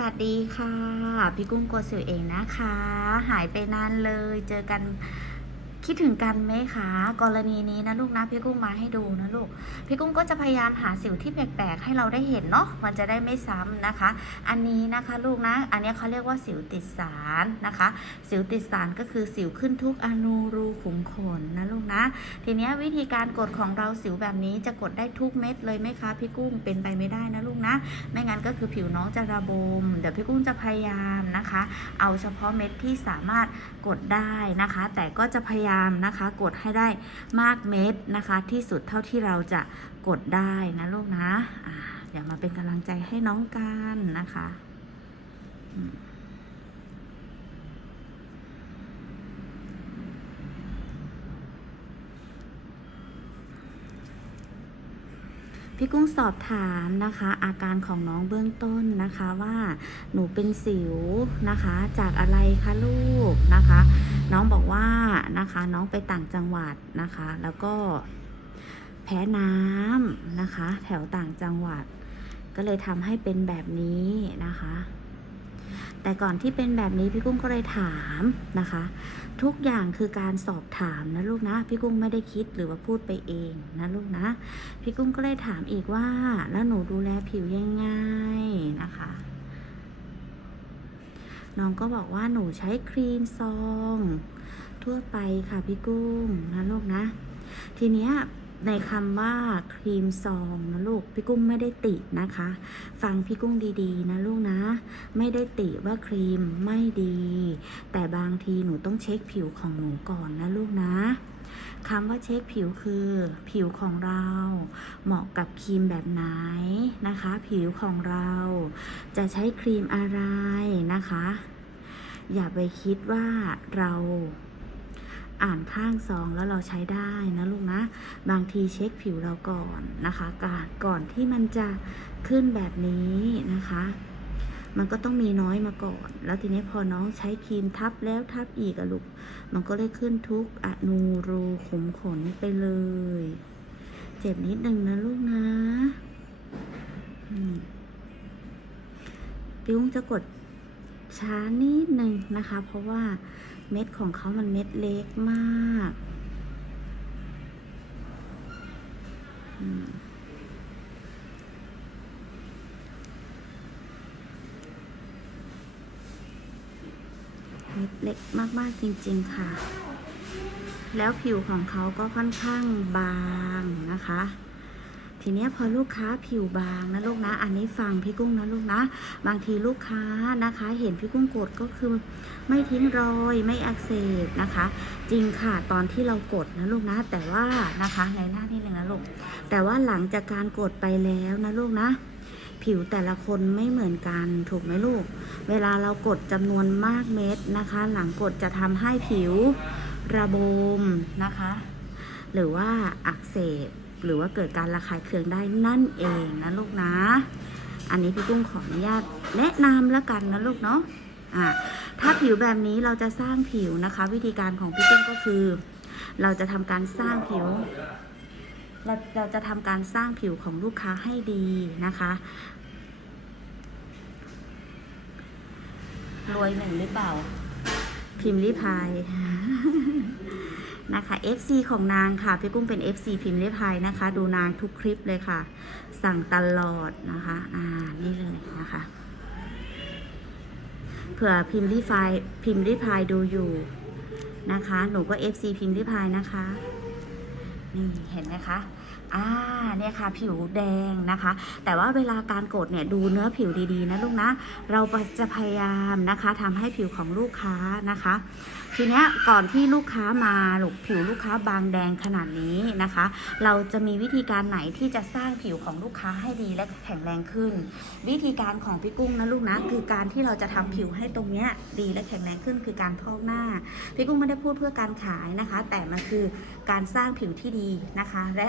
วัสดีค่ะ พี่กุ้งโกสิวเองนะคะ หายไปนานเลย เจอกัน คิดถึงกันไหมคะ กรณีนี้นะลูกนะพี่กุ้งมาให้ดูนะลูก พี่กุ้งก็จะพยายามหาสิวที่แปลกๆให้เราได้เห็นเนาะ มันจะได้ไม่ซ้ำนะคะ อันนี้นะคะลูกนะ อันนี้เขาเรียกว่าสิวติดสารนะคะ สิวติดสารก็คือสิวขึ้นทุกอนูรูขุมขนนะลูกนะ ทีเนี้ยวิธีการกดของเราสิวแบบนี้จะกดได้ทุกเม็ดเลยไหมคะพี่กุ้ง เป็นไปไม่ได้นะลูกนะ ไม่งั้นก็คือผิวน้องจะระบม เดี๋ยวพี่กุ้งจะพยายามนะคะ เอาเฉพาะเม็ดที่สามารถกดได้นะคะ แต่ก็จะพยายามนะคะ กดให้ได้มากเม็ดนะคะ ที่สุดเท่าที่เราจะกดได้นะลูกนะอ่าเดี๋ยวมาเป็นกำลังใจให้น้องกันนะคะ อืม พี่กุ้งสอบถามนะคะ อาการของน้องเบื้องต้นนะคะว่าหนูเป็นสิวนะคะ จากอะไรคะลูกนะคะ น้องบอกว่านะคะ น้องไปต่างจังหวัดนะคะ แล้วก็แพ้น้ำนะคะ แถวต่างจังหวัด ก็เลยทำให้เป็นแบบนี้นะคะ แต่ก่อนที่เป็นแบบนี้พี่กุ้งก็เลยถามนะคะ ทุกอย่างคือการสอบถามนะลูกนะ พี่กุ้งไม่ได้คิดหรือว่าพูดไปเองนะลูกนะ พี่กุ้งก็เลยถามอีกว่า แล้วหนูดูแลผิวยังไงนะคะน้องก็บอกว่าหนูใช้ครีมซอง ทั่วไปค่ะพี่กุ้งนะลูกนะ ทีเนี้ย ในคำว่าครีมซองนะลูกพี่กุ้งไม่ได้ตินะคะ ฟังพี่กุ้งดีๆ นะลูกนะ ไม่ได้ติว่าครีมไม่ดี แต่บางทีหนูต้องเช็คผิวของหนูก่อนนะลูกนะคำว่าเช็คผิวคือผิวของเราเหมาะกับครีมแบบไหนนะคะ ผิวของเราจะใช้ครีมอะไรนะคะ อย่าไปคิดว่าเรา อ่านข้างซองแล้วเราใช้ได้นะลูกนะ บางทีเช็คผิวเราก่อนนะคะก่อนก่อนที่มันจะขึ้นแบบนี้นะคะมันก็ต้องมีน้อยมาก่อน แล้วทีนี้พอน้องใช้ครีมทับแล้วทับอีกอะลูก มันก็เลยขึ้นทุกอนูรูขุมขนไปเลย เจ็บนิดนึงนะลูกนะอืมปิ้งจะกดช้านิดนึงนะคะ เพราะว่า เม็ดของเขามันเม็ดเล็กมากเม็ดเล็กมากๆจริงๆค่ะ แล้วผิวของเขาก็ค่อนข้างบางนะคะ ทีนี้พอลูกค้าผิวบางนะลูกนะ อันนี้ฟังพี่กุ้งนะลูกนะ บางทีลูกค้านะคะ เห็นพี่กุ้งกดก็คือไม่ทิ้งรอยไม่อักเสบนะคะ จริงค่ะตอนที่เรากดนะลูกนะ แต่ว่านะคะในหน้านี่หนึ่งนะลูกแต่ว่าหลังจากการกดไปแล้วนะลูกนะผิวแต่ละคนไม่เหมือนกันถูกไหมลูก เวลาเรากดจำนวนมากเม็ดนะคะ หลังกดจะทำให้ผิวระบมนะคะ หรือว่าอักเสบ หรือว่าเกิดการระคายเคืองได้นั่นเองนะลูกนะ อันนี้พี่กุ้งขออนุญาตแนะนำแล้วกันนะลูกเนาะอะถ้าผิวแบบนี้เราจะสร้างผิวนะคะ วิธีการของพี่กุ้งก็คือ เราจะทำการสร้างผิวเราเราจะทำการสร้างผิวของลูกค้าให้ดีนะคะ รวยหนึ่งหรือเปล่า พิมพ์ริพาย นะคะ FC ของนางค่ะ พี่กุ้งเป็น FC พิมพ์ริพายนะคะ ดูนางทุกคลิปเลยค่ะ สั่งตลอดนะคะ อ่า นี่เลยนะคะ เผื่อพิมพ์ริพายพิมพ์ริพายดูอยู่นะคะ หนูก็ FC พิมพ์ริพายนะคะ นี่เห็นไหมคะ อ่าเนี่ยค่ะผิวแดงนะคะ แต่ว่าเวลาการกดเนี่ยดูเนื้อผิวดีๆนะลูกนะ เราจะพยายามนะคะทำให้ผิวของลูกค้านะคะ ทีเนี้ยก่อนที่ลูกค้ามาหลกผิวลูกค้าบางแดงขนาดนี้นะคะ เราจะมีวิธีการไหนที่จะสร้างผิวของลูกค้าให้ดีและแข็งแรงขึ้น วิธีการของพี่กุ้งนะลูกนะคือการที่เราจะทำผิวให้ตรงเนี้ยดีและแข็งแรงขึ้น คือการพอกหน้าพี่กุ้งไม่ได้พูดเพื่อการขายนะคะ แต่มันคือการสร้างผิวที่ดีนะคะและ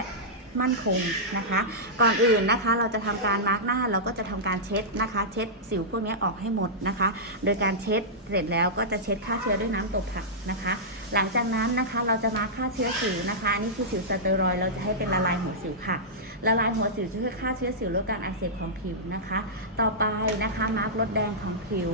มั่นคงนะคะ ก่อนอื่นนะคะเราจะทำการมาร์กหน้าเราก็จะทำการเช็ดนะคะ เช็ดสิวพวกนี้ออกให้หมดนะคะ โดยการเช็ดเสร็จแล้วก็จะเช็ดฆ่าเชื้อด้วยน้ำตบผักนะคะ หลังจากนั้นนะคะเราจะมาร์คฆ่าเชื้อสิวนะคะนี่คือสิวสเตียรอยเราจะให้เป็นละลายหัวสิวค่ะ ละลายหัวสิวจะช่วยฆ่าเชื้อสิวลดการอักเสบของผิวนะคะ ต่อไปนะคะมาร์กลดแดงของผิว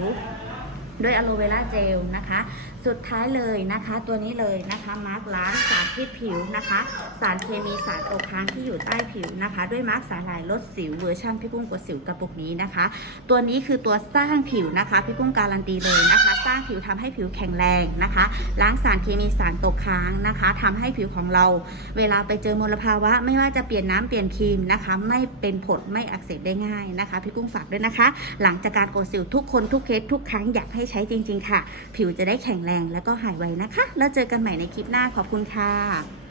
ด้วยอะโลเวราเจลนะคะ สุดท้ายเลยนะคะ ตัวนี้เลยนะคะมาร์กล้าง สารพิษผิวนะคะ สารเคมีสารตกค้างที่อยู่ใต้ผิวนะคะ ด้วยมาร์กสาหร่ายลดสิวเวอร์ชันพี่กุ้งกดสิวกระปุกนี้นะคะ ตัวนี้คือตัวสร้างผิวนะคะพี่กุ้งการันตีเลยนะคะ สร้างผิวทำให้ผิวแข็งแรงนะคะ ล้างสารเคมีสารตกค้างนะคะทำให้ผิวของเรา เวลาไปเจอมลภาวะ ไม่ว่าจะเปลี่ยนน้ำเปลี่ยนครีมนะคะ ไม่เป็นผดไม่อักเสบได้ง่ายนะคะพี่กุ้งฝากด้วยนะคะ หลังจากการกดสิวทุกคนทุกเคสทุกครั้งอยากให้ใช้จริง ๆ ค่ะ ผิวจะได้แข็งแรงแล้วก็หายไวนะคะ แล้วเจอกันใหม่ในคลิปหน้าขอบคุณค่ะค่ะ